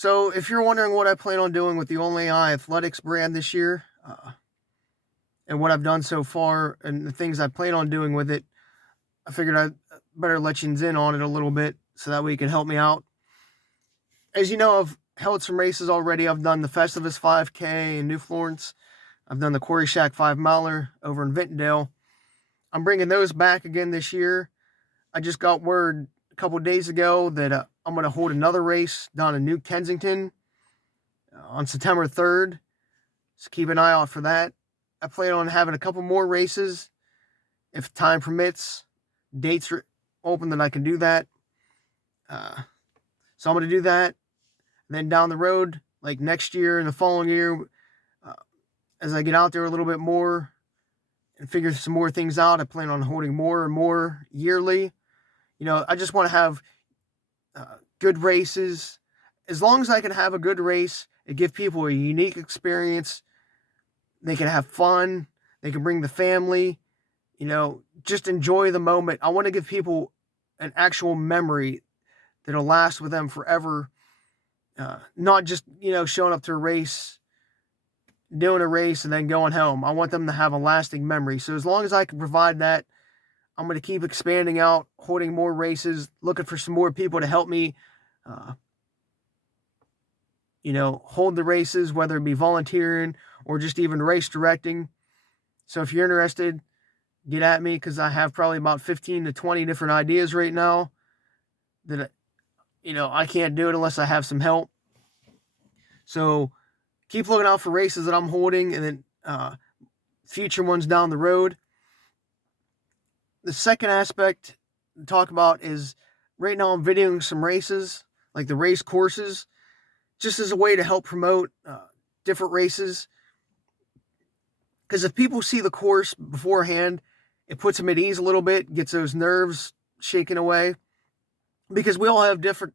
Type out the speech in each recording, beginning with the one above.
So, if you're wondering what I plan on doing with the Only Eye Athletics brand this year, and what I've done so far, and the things I plan on doing with it, I figured I'd better let you in on it a little bit so that way you can help me out. As you know, I've held some races already. I've done the Festivus 5K in New Florence. I've done the Quarry Shack 5 miler over in Vintondale. I'm bringing those back again this year. I just got word a couple days ago that I'm going to hold another race down in New Kensington on September 3rd. So keep an eye out for that. I plan on having a couple more races if time permits. Dates are open that I can do that. So I'm going to do that. And then down the road, like next year and the following year, as I get out there a little bit more and figure some more things out, I plan on holding more and more yearly. I just want to have good races. As long as I can have a good race and give people a unique experience, they can have fun, they can bring the family, just enjoy the moment. I want to give people an actual memory that'll last with them forever. Not just, showing up to a race, doing a race, and then going home. I want them to have a lasting memory. So as long as I can provide that, I'm going to keep expanding out, holding more races, looking for some more people to help me, hold the races, whether it be volunteering or just even race directing. So if you're interested, get at me, because I have probably about 15 to 20 different ideas right now that, I can't do it unless I have some help. So keep looking out for races that I'm holding, and then future ones down the road. The second aspect to talk about is right now I'm videoing some races, like the race courses, just as a way to help promote different races. Because if people see the course beforehand, it puts them at ease a little bit, gets those nerves shaken away. Because we all have different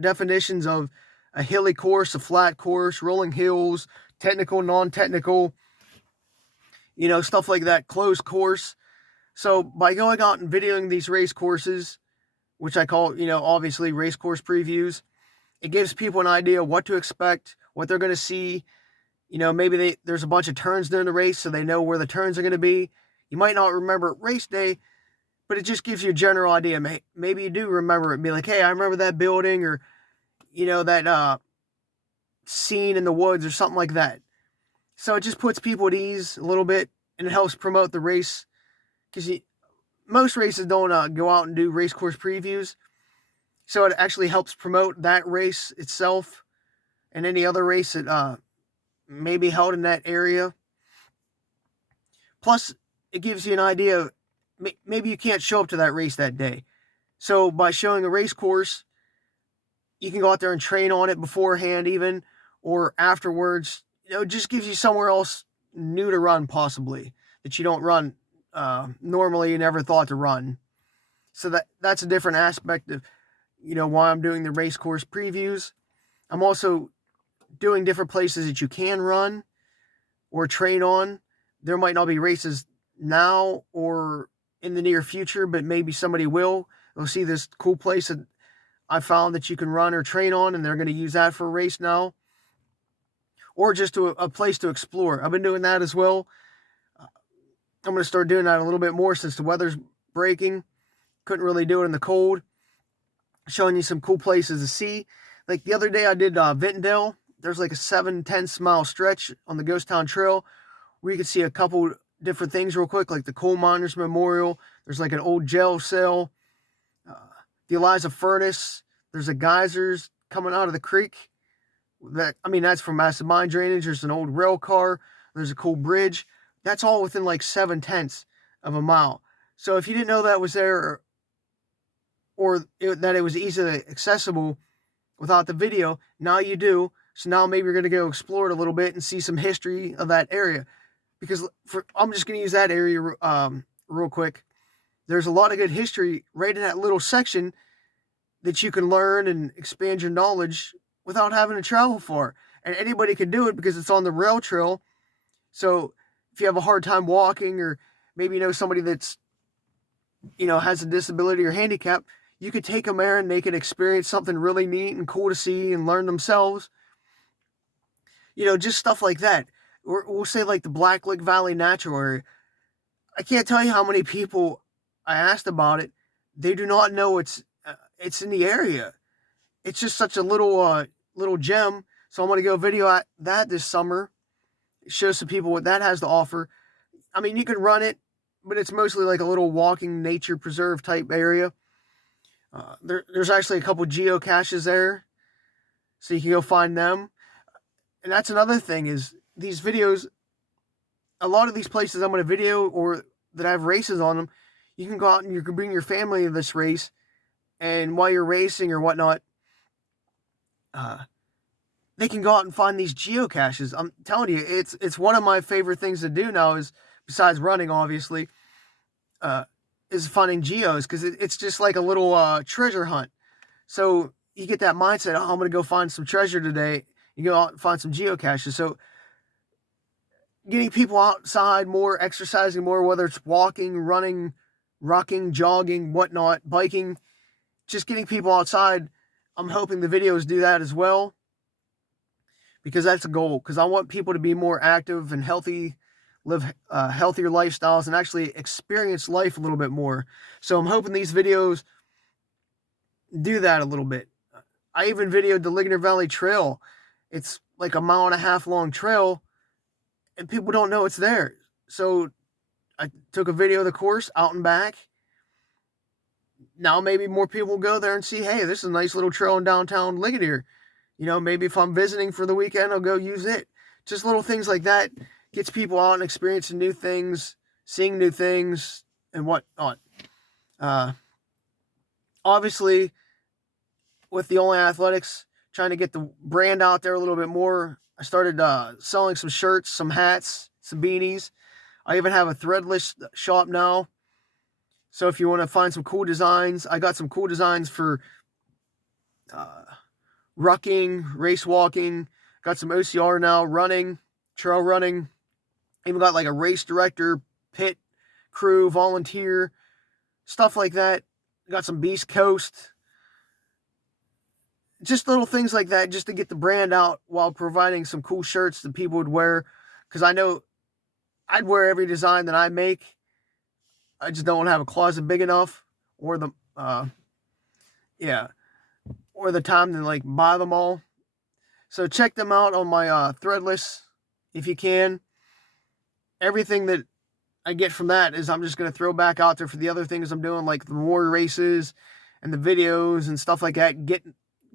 definitions of a hilly course, a flat course, rolling hills, technical, non-technical, stuff like that, closed course. So by going out and videoing these race courses, which I call, obviously race course previews, it gives people an idea of what to expect, what they're going to see. Maybe there's a bunch of turns during the race, so they know where the turns are going to be. You might not remember race day, but it just gives you a general idea. Maybe you do remember it. Be like, hey, I remember that building, or, that scene in the woods or something like that. So it just puts people at ease a little bit, and it helps promote the race. Because most races don't go out and do race course previews. So it actually helps promote that race itself and any other race that may be held in that area. Plus, it gives you an idea of maybe you can't show up to that race that day. So by showing a race course, you can go out there and train on it beforehand even, or afterwards. It just gives you somewhere else new to run, possibly, that you don't run normally you never thought to run. So that's a different aspect of, why I'm doing the race course previews. I'm also doing different places that you can run or train on. There might not be races now or in the near future, but maybe somebody will. They'll see this cool place that I found that you can run or train on, and they're going to use that for a race now. Or just a place to explore. I've been doing that as well. I'm going to start doing that a little bit more since the weather's breaking. Couldn't really do it in the cold. Showing you some cool places to see. Like the other day I did Vintondale. There's like a 7-10 mile stretch on the Ghost Town Trail where you can see a couple different things real quick, like the Coal Miners Memorial. There's like an old jail cell. The Eliza Furnace. There's a geysers coming out of the creek. That's from massive mine drainage. There's an old rail car. There's a cool bridge. That's all within like 7/10 of a mile. So if you didn't know that was there, that it was easily accessible without the video, now you do. So now maybe you're going to go explore it a little bit and see some history of that area. Because I'm just going to use that area real quick. There's a lot of good history right in that little section that you can learn and expand your knowledge without having to travel far. And anybody can do it because it's on the rail trail. So if you have a hard time walking, or maybe somebody that's, has a disability or handicap, you could take them there and they could experience something really neat and cool to see and learn themselves. Just stuff like that. Or we'll say like the Black Lake Valley Natural Area. I can't tell you how many people I asked about it. They do not know it's in the area. It's just such a little gem. So I'm gonna go video at that this summer. Show some people what that has to offer. I mean, you can run it, but it's mostly like a little walking nature preserve type area. There's actually a couple geocaches there, so you can go find them. And that's another thing is these videos. A lot of these places I'm going to video or that have races on them, you can go out and you can bring your family to this race, and while you're racing or whatnot, they can go out and find these geocaches. I'm telling you, it's one of my favorite things to do now. Is besides running, obviously, is finding geos because it's just like a little treasure hunt. So you get that mindset. Oh, I'm going to go find some treasure today. You go out and find some geocaches. So getting people outside more, exercising more, whether it's walking, running, rucking, jogging, whatnot, biking, just getting people outside. I'm hoping the videos do that as well, because that's a goal. Because I want people to be more active and healthy, live healthier lifestyles, and actually experience life a little bit more. So I'm hoping these videos do that a little bit. I even videoed the Ligonier Valley Trail. It's like a 1.5 mile long trail, and people don't know it's there. So I took a video of the course out and back. Now maybe more people will go there and see, hey, this is a nice little trail in downtown Ligonier. Maybe if I'm visiting for the weekend, I'll go use it. Just little things like that gets people out and experiencing new things, seeing new things, and whatnot. Obviously, with the Only Athletics, trying to get the brand out there a little bit more, I started selling some shirts, some hats, some beanies. I even have a threadless shop now. So if you want to find some cool designs, I got some cool designs for rucking, race walking. Got some OCR now, running, trail running. Even got like a race director, pit crew, volunteer, stuff like that. Got some Beast Coast. Just little things like that, just to get the brand out while providing some cool shirts that people would wear. Because I know I'd wear every design that I make. I just don't have a closet big enough, or the or the time to like buy them all. So check them out on my Threadless if you can. Everything that I get from that is I'm just going to throw back out there for the other things I'm doing, like the more races and the videos and stuff like that. Get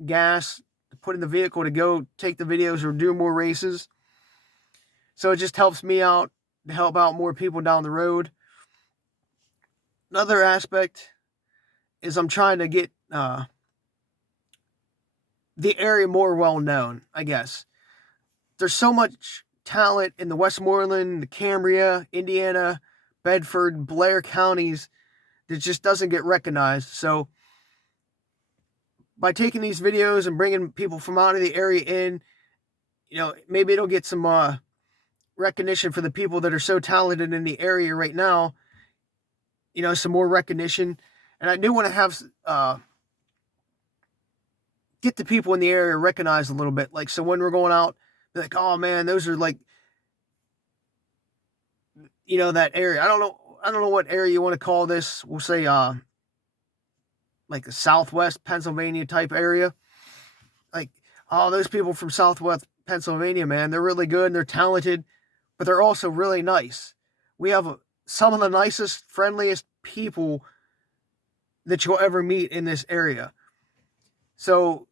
gas to put in the vehicle to go take the videos or do more races. So it just helps me out to help out more people down the road. Another aspect is I'm trying to get the area more well known, I guess. There's so much talent in the Westmoreland, the Cambria, Indiana, Bedford, Blair counties that just doesn't get recognized. So by taking these videos and bringing people from out of the area in, maybe it'll get some recognition for the people that are so talented in the area right now. Some more recognition. And I do want to have get the people in the area recognized a little bit. Like, so when we're going out, they're like, oh man, those are like, that area. I don't know what area you want to call this. We'll say like a Southwest Pennsylvania type area. Like, oh, those people from Southwest Pennsylvania, man, they're really good and they're talented, but they're also really nice. We have some of the nicest, friendliest people that you'll ever meet in this area. So,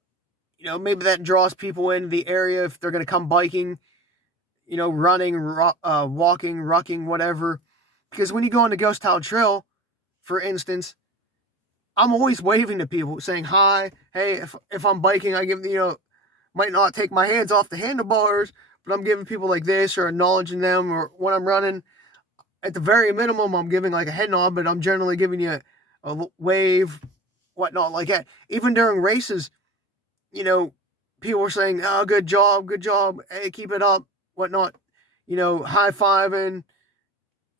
maybe that draws people into the area if they're going to come biking, running, walking, rucking, whatever. Because when you go on the Ghost Town Trail, for instance, I'm always waving to people, saying hi. Hey, if I'm biking, I give, might not take my hands off the handlebars, but I'm giving people like this or acknowledging them. Or when I'm running, at the very minimum, I'm giving like a head nod, but I'm generally giving you a wave, whatnot like that. Even during races, people are saying, oh, good job, hey, keep it up, whatnot, high-fiving,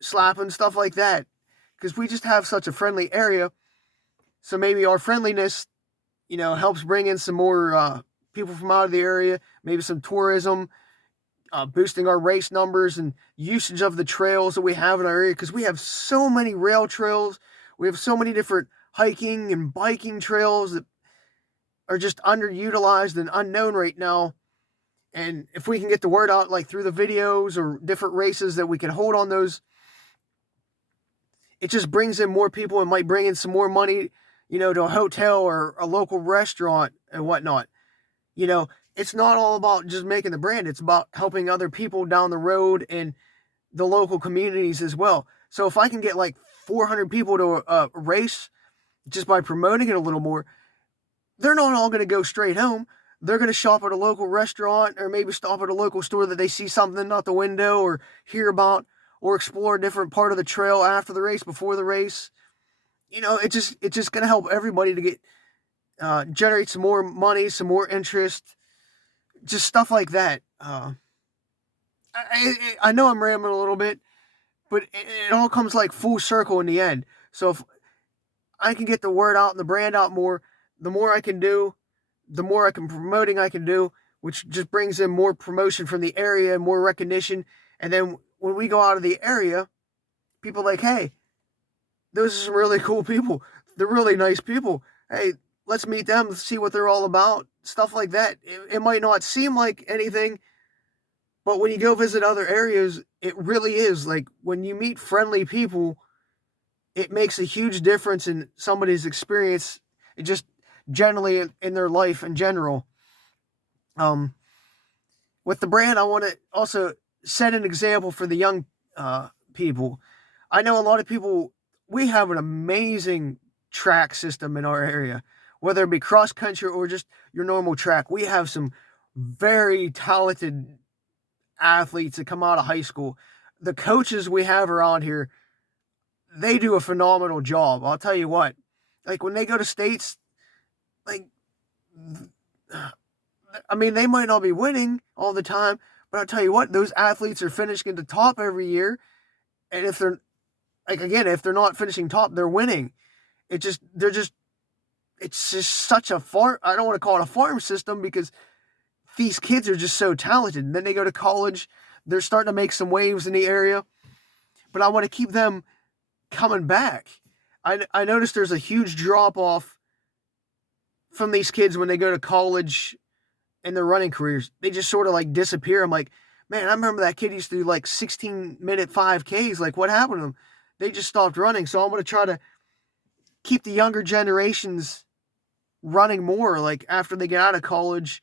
slapping, stuff like that. Because we just have such a friendly area. So maybe our friendliness, helps bring in some more people from out of the area, maybe some tourism, boosting our race numbers and usage of the trails that we have in our area, because we have so many rail trails. We have so many different hiking and biking trails that are just underutilized and unknown right now. And if we can get the word out, like through the videos or different races that we can hold on those, it just brings in more people and might bring in some more money, to a hotel or a local restaurant and whatnot. It's not all about just making the brand. It's about helping other people down the road and the local communities as well. So if I can get like 400 people to a race just by promoting it a little more, they're not all going to go straight home. They're going to shop at a local restaurant or maybe stop at a local store that they see something out the window or hear about, or explore a different part of the trail after the race, before the race. It's just going to help everybody to get generate some more money, some more interest, just stuff like that. I know I'm rambling a little bit, but it all comes like full circle in the end. So if I can get the word out and the brand out more, the more I can do, the more promoting I can do, which just brings in more promotion from the area and more recognition. And then when we go out of the area, people are like, hey, those are some really cool people. They're really nice people. Hey, let's meet them, see what they're all about, stuff like that. It might not seem like anything, but when you go visit other areas, it really is. Like when you meet friendly people, it makes a huge difference in somebody's experience, just generally in their life in general. Um, with the brand, I want to also set an example for the young people. I know a lot of people, we have an amazing track system in our area, whether it be cross country or just your normal track. We have some very talented athletes that come out of high school. The coaches we have around here, they do a phenomenal job. I'll tell you what, like when they go to states, like, I mean, they might not be winning all the time, but I'll tell you what, those athletes are finishing at the top every year. And if they're, like, again, if they're not finishing top, they're winning. It's just such a farm. I don't want to call it a farm system, because these kids are just so talented. And then they go to college, they're starting to make some waves in the area, but I want to keep them coming back. I noticed there's a huge drop off from these kids when they go to college in their running careers. They just sort of like disappear. I'm like, man, I remember that kid used to do like 16-minute 5Ks. Like, what happened to them? They just stopped running. So I'm going to try to keep the younger generations running more, like after they get out of college.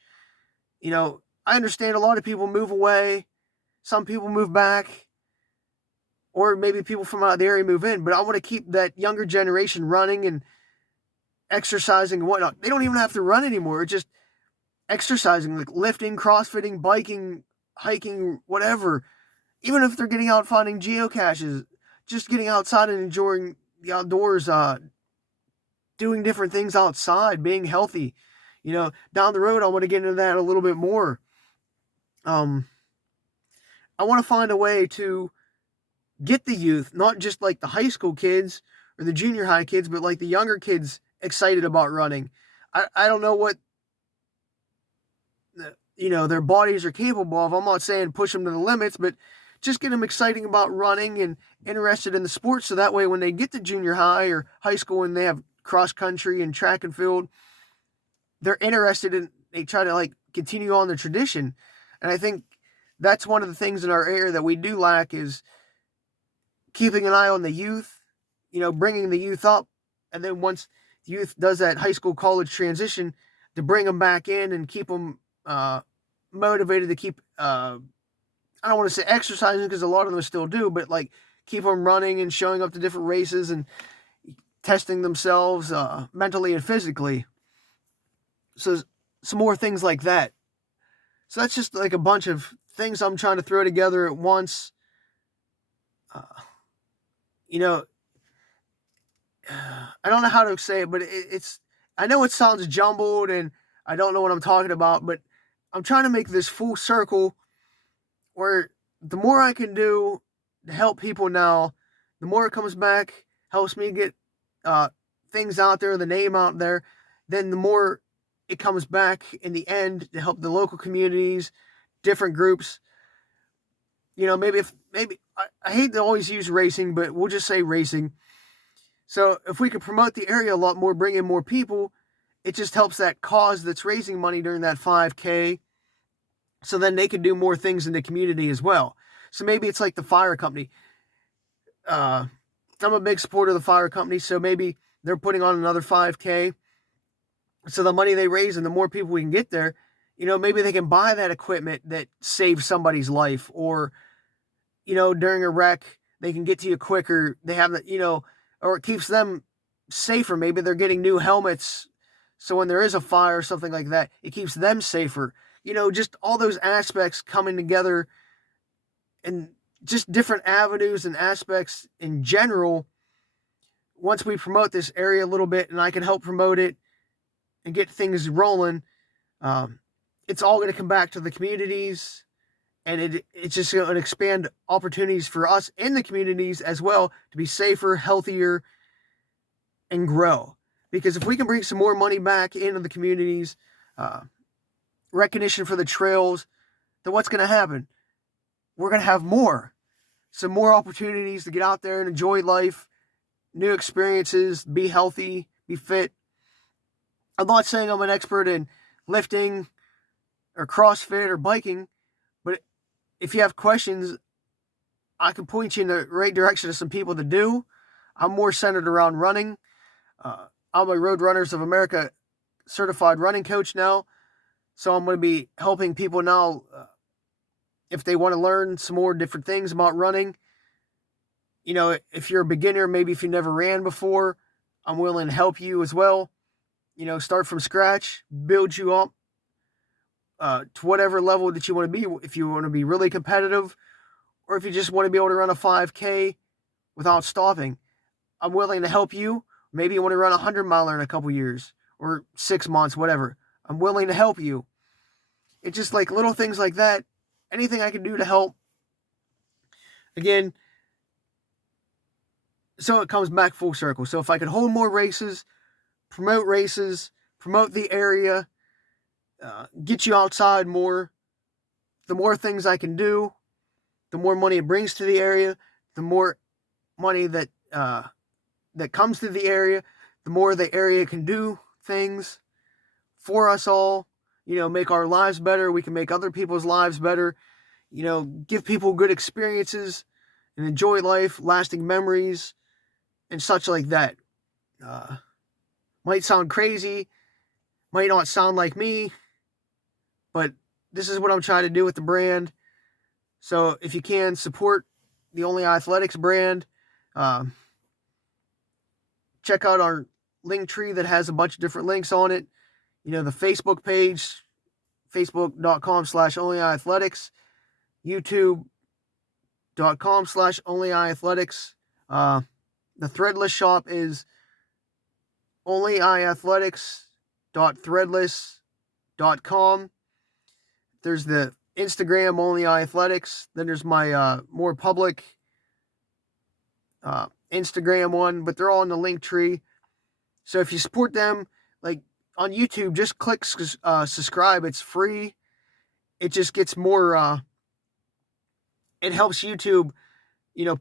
I understand a lot of people move away. Some people move back. Or maybe people from out of the area move in. But I want to keep that younger generation running and exercising and whatnot. They don't even have to run anymore. It's just exercising, like lifting, crossfitting, biking, hiking, whatever. Even if they're getting out finding geocaches, just getting outside and enjoying the outdoors, doing different things outside, being healthy. Down the road, I want to get into that a little bit more. I want to find a way to get the youth, not just like the high school kids or the junior high kids, but like the younger kids excited about running. I don't know what their bodies are capable of. I'm not saying push them to the limits, but just get them excited about running and interested in the sport, so that way when they get to junior high or high school and they have cross country and track and field, they're interested in, they try to like continue on the tradition. And I think that's one of the things in our area that we do lack, is keeping an eye on the youth, bringing the youth up. And then once the youth does that high school college transition, to bring them back in and keep them motivated to keep, I don't want to say exercising, because a lot of them still do, but like keep them running and showing up to different races and testing themselves mentally and physically. So some more things like that. So that's just like a bunch of things I'm trying to throw together at once. I don't know how to say it, but it's, I know it sounds jumbled and I don't know what I'm talking about, but I'm trying to make this full circle where the more I can do to help people now, the more it comes back, helps me get things out there, the name out there, then the more it comes back in the end to help the local communities, different groups. Maybe I hate to always use racing, but we'll just say racing. So if we could promote the area a lot more, bring in more people, it just helps that cause that's raising money during that 5K. So then they can do more things in the community as well. So maybe it's like the fire company. I'm a big supporter of the fire company, so maybe they're putting on another 5K. So the money they raise and the more people we can get there, maybe they can buy that equipment that saves somebody's life, or, during a wreck, they can get to you quicker. They have that, or it keeps them safer. Maybe they're getting new helmets. So when there is a fire or something like that, it keeps them safer. Just all those aspects coming together, and just different avenues and aspects in general. Once we promote this area a little bit and I can help promote it and get things rolling, it's all going to come back to the communities, and it's just going to expand opportunities for us in the communities as well to be safer, healthier, and grow. Because if we can bring some more money back into the communities, recognition for the trails, then what's going to happen? We're going to have some more opportunities to get out there and enjoy life, new experiences, be healthy, be fit. I'm not saying I'm an expert in lifting or CrossFit or biking, but if you have questions, I can point you in the right direction to some people to do. I'm more centered around running. I'm a Road Runners of America certified running coach now, so I'm going to be helping people now if they want to learn some more different things about running. If you're a beginner, maybe if you never ran before, I'm willing to help you as well. Start from scratch, build you up to whatever level that you want to be. If you want to be really competitive, or if you just want to be able to run a 5K without stopping, I'm willing to help you. Maybe you want to run a 100-miler in a couple years or 6 months, whatever. I'm willing to help you. It's just like little things like that. Anything I can do to help. Again, so it comes back full circle. So if I could hold more races, promote the area, get you outside more, the more things I can do, the more money it brings to the area, the more money that comes to the area, the more the area can do things for us all, make our lives better. We can make other people's lives better, give people good experiences and enjoy life, lasting memories, and such like that. Might sound crazy, might not sound like me, but this is what I'm trying to do with the brand. So if you can, support the Only Athletics brand. Check out our link tree that has a bunch of different links on it. The Facebook page, facebook.com/onlyathletics, youtube.com/onlyathletics. The Threadless shop is onlyathletics.threadless.com. There's the Instagram Only Athletics. Then there's my more public Instagram one, but they're all in the link tree. So if you support them, like on YouTube, just click subscribe. It's free. It just gets more. It helps YouTube,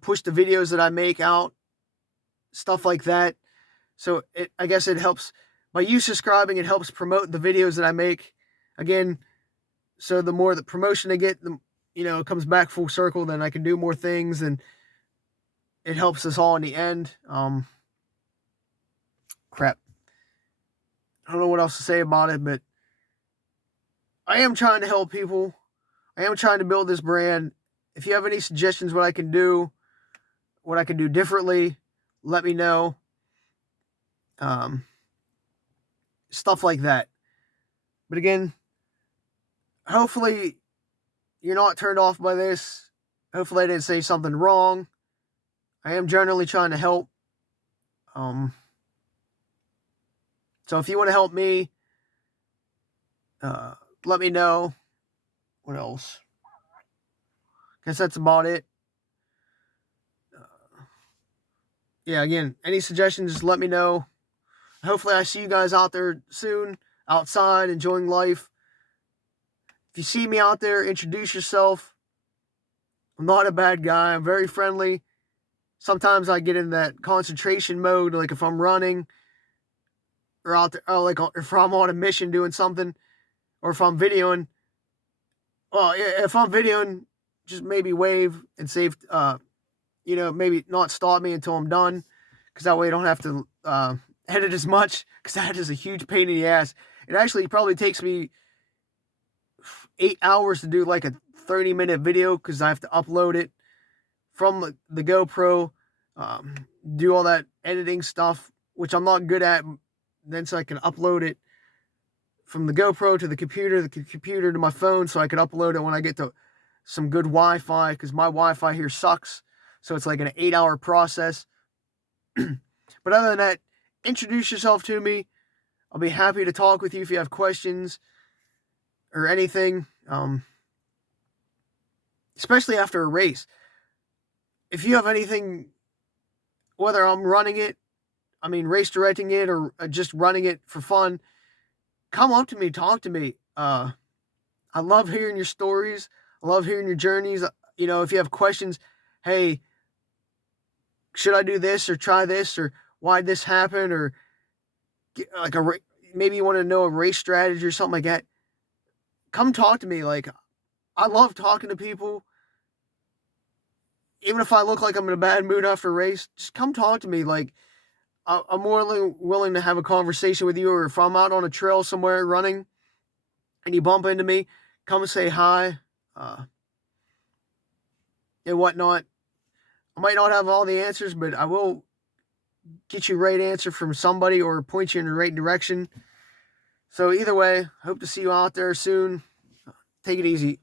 push the videos that I make out, stuff like that. So I guess it helps by you subscribing. It helps promote the videos that I make. Again, so the more the promotion I get, it comes back full circle. Then I can do more things, and it helps us all in the end. Crap. I don't know what else to say about it, but I am trying to help people. I am trying to build this brand. If you have any suggestions what I can do differently, let me know. Stuff like that. But again, hopefully you're not turned off by this. Hopefully I didn't say something wrong. I am generally trying to help. So if you want to help me, let me know. What else? Guess that's about it. Yeah, again, any suggestions, just let me know. Hopefully I see you guys out there soon, outside, enjoying life. If you see me out there, introduce yourself. I'm not a bad guy. I'm very friendly. Sometimes I get in that concentration mode, like if I'm running or out there, like if I'm on a mission doing something, or if I'm videoing. Well, if I'm videoing, just maybe wave and save. Maybe not stop me until I'm done, because that way I don't have to edit as much. Because that is a huge pain in the ass. It actually probably takes me 8 hours to do like a 30-minute video, because I have to upload it from the GoPro, do all that editing stuff, which I'm not good at. Then so I can upload it from the GoPro to the computer to my phone, so I can upload it when I get to some good Wi-Fi, because my Wi-Fi here sucks. So it's like an 8-hour process. But other than that, introduce yourself to me. I'll be happy to talk with you if you have questions or anything, especially after a race. If you have anything, whether I'm running it, race directing it, or just running it for fun, come up to me, talk to me. I love hearing your stories. I love hearing your journeys. If you have questions, hey, should I do this or try this, or why'd this happen, or like maybe you want to know a race strategy or something like that, come talk to me. Like, I love talking to people. Even if I look like I'm in a bad mood after a race, just come talk to me. Like, I'm more than willing to have a conversation with you. Or if I'm out on a trail somewhere running and you bump into me, come and say hi, and whatnot. I might not have all the answers, but I will get you the right answer from somebody, or point you in the right direction. So either way, hope to see you out there soon. Take it easy.